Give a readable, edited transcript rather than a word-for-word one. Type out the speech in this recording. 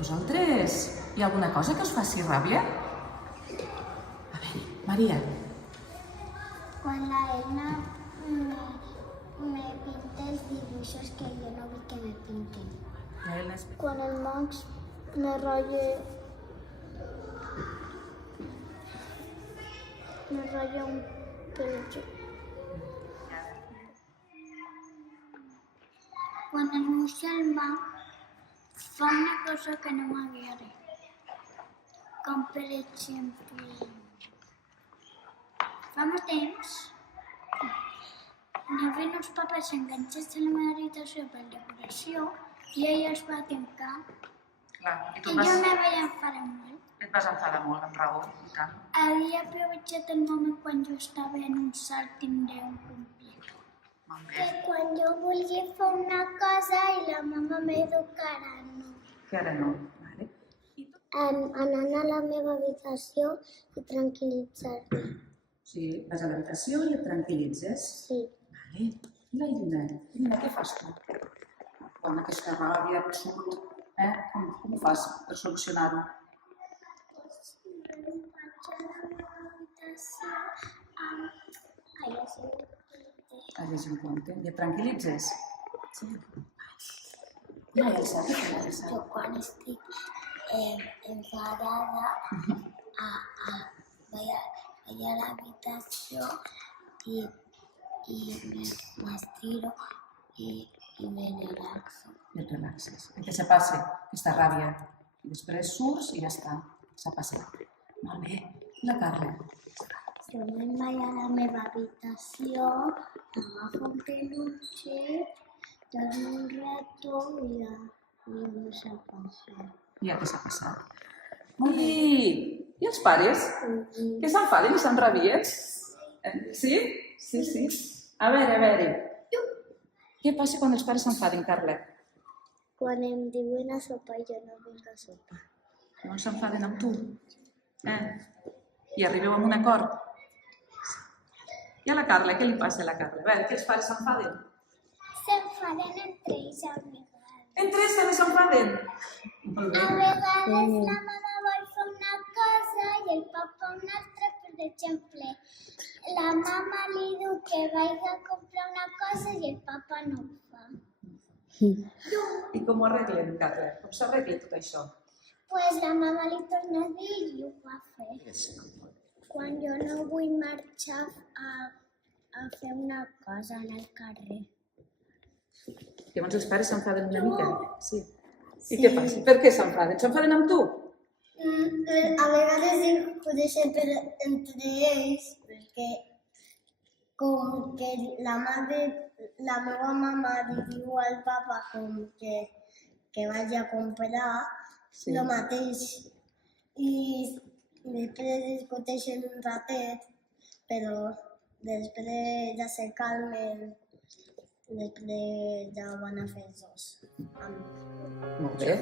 vosaltres hi ha alguna cosa que us faci ràbia? A veure, Maria. Quan la Elna me pinta els dibuixos que jo no vull que me pinten. Quan el Max me ratlla un peluche. Quan el meu germà fa una cosa que no m'agrada, com per exemple, fa molt temps hi havia uns papers enganxats a la meva habitació per decoració i ella es va tancar Clar, i i jo me vaig enfadar molt. et vas enfadar molt, amb raó, i tant. Havia aprovechat el moment quan jo estava en un salt tindré un complet. Molt bé. Que quan jo vulgui fer una cosa i la mama me diu que ara no. Que ara no. Vale. Anar a la meva habitació i tranquil·litzar-me. Sí, vas a l'habitació i et tranquil·litzes. Sí. Vale. I la Irina? Irina, què fas tu? Quan aquesta ràbia absurd, com ho fas per solucionar-ho? Vaig a la meva habitació a llegir un conte. A llegir un conte. I et tranquil·litzes? Sí. I la Elsa, què fa la Elsa? Jo quan estic enfadada vaig a l'habitació i m'estiro i me relaxo. I et relaxes. I que se passe aquesta ràbia. I després surts i ja està. S'ha passat. Molt bé. I la Carla? Jo me'n vaig a la meva habitació, agafo un peluche, dormo un rato i ja s'ha passat. Ja que s'ha passat. I els pares? Que s'enfaden i s'enrabien? Sí? Sí, sí. A veure. Què passa quan els pares s'enfaden, Carla? Quan em diuen a sopar jo no vinc a sopar. No s'enfaden amb tu? I arribeu a un acord? I a la Carla, què li passa a la Carla? A veure, que els pares s'enfaden? S'enfaden entre ells a vegades. Entre ells també s'enfaden? Molt A bé. vegades la mama vol fer una cosa i el papa una altra, per exemple. La mama li diu que vagi a comprar una cosa i el papa no ho fa. I com ho arreglen, Carla? Com s'arregla tot això? Pues la mama li torna a dir i ho va fer. Quan jo no vull marxar a fer una cosa en el carrer. Llavors els pares s'enfaden una mica? Sí. I què passa? Per què s'enfaden? S'enfaden amb tu? A vegades discuteixen entre ells perquè com que la meva mama li diu al papa com que vagi a comprar el mateix i després discuteixen un ratet, però després ja se calmen, després ja ho van a fer els dos. Molt bé.